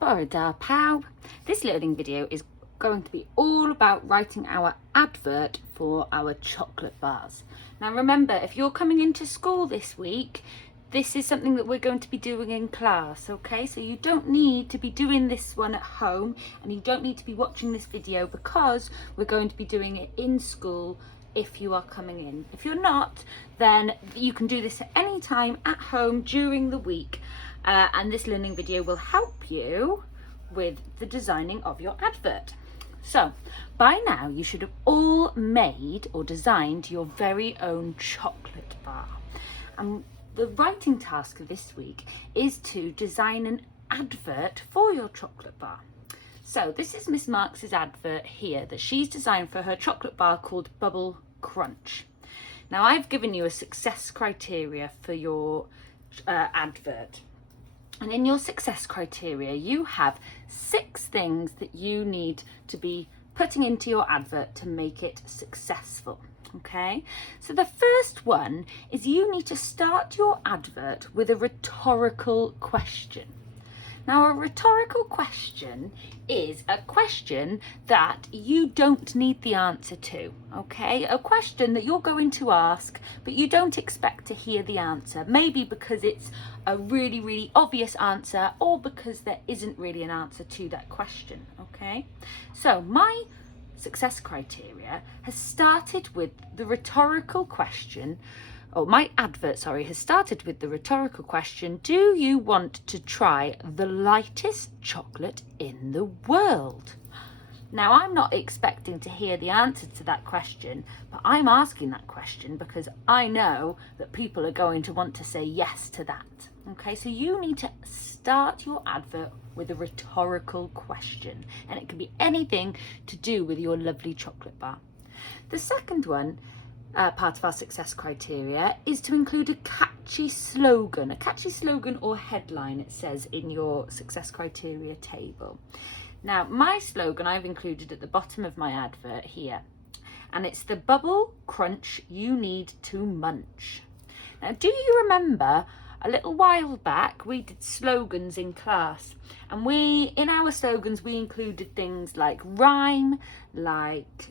Borada Pow. This learning video is going to be all about writing our advert for our chocolate bars. Now remember, if you're coming into school this week, this is something that we're going to be doing in class, okay? So you don't need to be doing this one at home, and you don't need to be watching this video because we're going to be doing it in school if you are coming in. If you're not, then you can do this at any time at home during the week, and this learning video will help you with the designing of your advert. So by now you should have all made or designed your very own chocolate bar, and the writing task of this week is to design an advert for your chocolate bar. So this is Miss Marks's advert here that she's designed for her chocolate bar called Bubble Crunch. Now I've given you a success criteria for your advert. And in your success criteria, you have 6 things that you need to be putting into your advert to make it successful. Okay, so the first one is you need to start your advert with a rhetorical question. Now, a rhetorical question is a question that you don't need the answer to, okay? A question that you're going to ask, but you don't expect to hear the answer. Maybe because it's a really, really obvious answer, or because there isn't really an answer to that question, okay? So my success criteria has started with the rhetorical question, my advert, has started with the rhetorical question, do you want to try the lightest chocolate in the world? Now, I'm not expecting to hear the answer to that question, but I'm asking that question because I know that people are going to want to say yes to that. Okay, so you need to start your advert with a rhetorical question, and it can be anything to do with your lovely chocolate bar. The second one, part of our success criteria, is to include a catchy slogan or headline, it says in your success criteria table. Now, my slogan I've included at the bottom of my advert here, and it's the bubble crunch you need to munch. Now, do you remember a little while back we did slogans in class, and in our slogans we included things like rhyme, like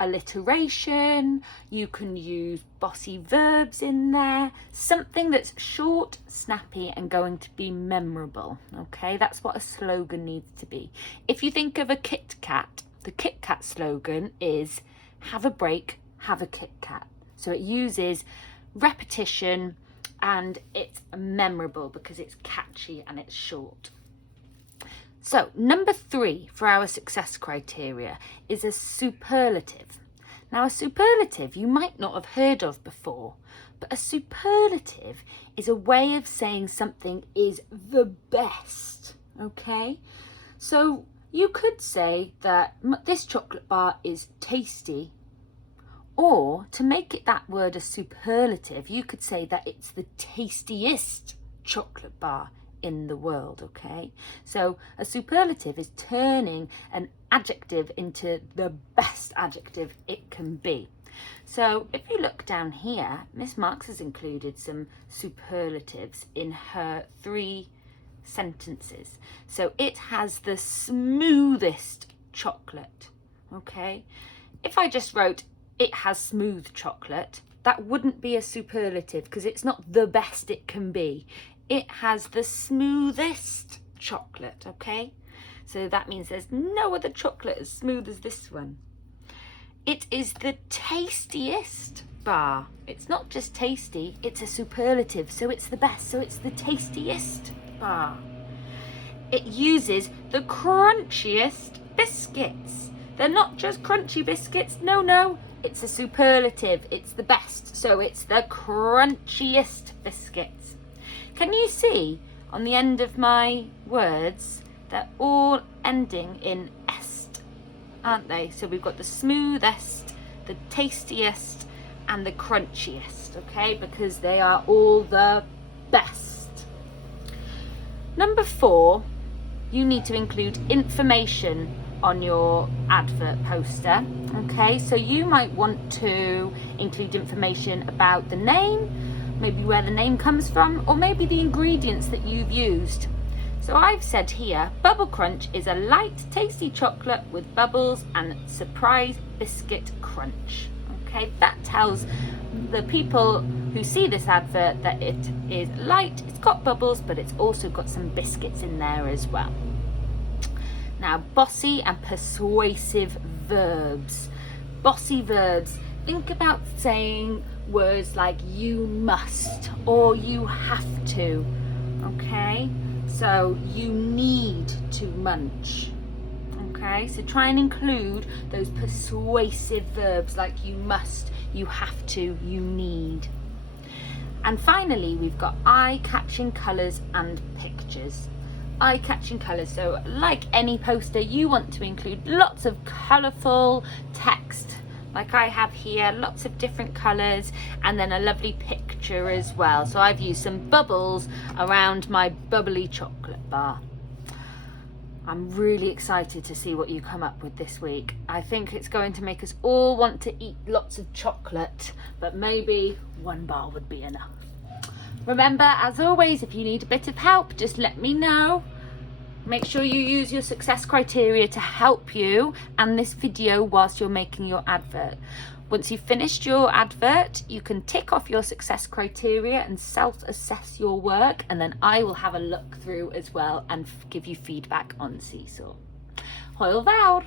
alliteration, you can use bossy verbs in there, something that's short, snappy and going to be memorable. Okay, that's what a slogan needs to be. If you think of a Kit Kat, the Kit Kat slogan is have a break, have a Kit Kat. So it uses repetition and it's memorable because it's catchy and it's short. So number 3 for our success criteria is a superlative. Now, a superlative you might not have heard of before, but a superlative is a way of saying something is the best, okay? So you could say that this chocolate bar is tasty, or to make it that word a superlative, you could say that it's the tastiest chocolate bar in the world, okay? So a superlative is turning an adjective into the best adjective it can be. So if you look down here, Miss Marks has included some superlatives in her 3 sentences. So it has the smoothest chocolate, okay? If I just wrote it has smooth chocolate, that wouldn't be a superlative because it's not the best it can be. It has the smoothest chocolate, okay? So that means there's no other chocolate as smooth as this one. It is the tastiest bar. It's not just tasty, it's a superlative, so it's the best, so it's the tastiest bar. It uses the crunchiest biscuits. They're not just crunchy biscuits, no, it's a superlative, it's the best, so it's the crunchiest biscuits. Can you see on the end of my words, they're all ending in est, aren't they? So we've got the smoothest, the tastiest, and the crunchiest, okay? Because they are all the best. Number 4, you need to include information on your advert poster, okay? So you might want to include information about the name, maybe where the name comes from, or maybe the ingredients that you've used. So I've said here, Bubble Crunch is a light, tasty chocolate with bubbles and surprise biscuit crunch. Okay, that tells the people who see this advert that it is light, it's got bubbles, but it's also got some biscuits in there as well. Now, bossy and persuasive verbs. Bossy verbs. Think about saying words like you must or you have to. Okay, so you need to munch. Okay, so try and include those persuasive verbs like you must, you have to, you need. And finally, we've got eye-catching colours and pictures. Eye-catching colours, so like any poster, you want to include lots of colourful text, like I have here, lots of different colours, and then a lovely picture as well. So I've used some bubbles around my bubbly chocolate bar. I'm really excited to see what you come up with this week. I think it's going to make us all want to eat lots of chocolate, but maybe one bar would be enough. Remember, as always, if you need a bit of help, just let me know. Make sure you use your success criteria to help you and this video whilst you're making your advert. Once you've finished your advert, you can tick off your success criteria and self-assess your work, and then I will have a look through as well and give you feedback on Seesaw. Hwyl fawr!